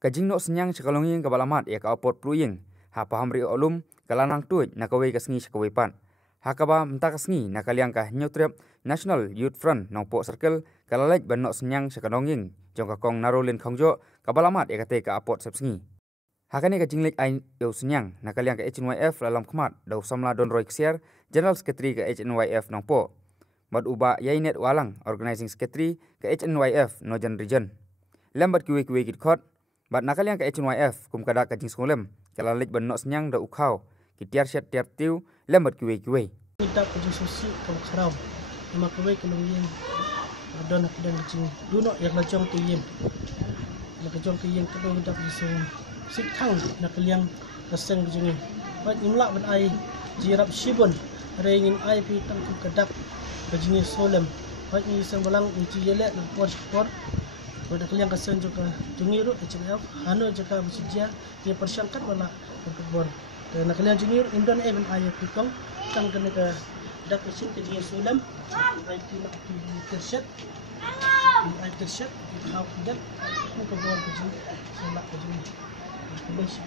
Kajing nok senyang sekalonging kabalamat ya ka opot pluying. Ha paham ri olum kalanang tuj nakawe kasngi sekawepan. Hakaba mentak kasngi nakaliang ka nyutrep National Youth Front nongpo circle kalalej ban nok senyang sekalonging jong kakong narolin khongjo kabalamat ya kate ka apot sepsngi. Hakane ka jinglik ai yo senyang nakaliang ka HNYF lalam khmat dau samla don roy ksiar General Secretary ka HNYF nongpo. Bad uba yainet walang Organizing Secretary ka HNYF Northern Region. Lambat kiwe kit khot bat nakaliang ka HNYF kum kada ka jing skolem kalalej ban nok senyang da ukhau kitiar set tiar tiu lambat kiwe. Kita kerja sosial kalau kerau, nama kawai kalau yang ada nak dan kerja dulu yang lajang tu yang, nak lajang tu yang kalau kita kerja sikang nak kaliang keseng kerja ni. Baik imlak ban ai jirap shibun, ringin ai pi tangku kedak kerja ni solem. Baik ni sembalang uji jelek nak sport. Pada kaliang keseng juga junior HNF, hanu juga bersedia dia persangkat wala berkebun. Dan kalian junior Indon even ayah pikong tang kena ke dak kesin ke dia sulam ai tidak terset ai terset kau tidak aku ke bawah ke sini selak ke sini boleh sih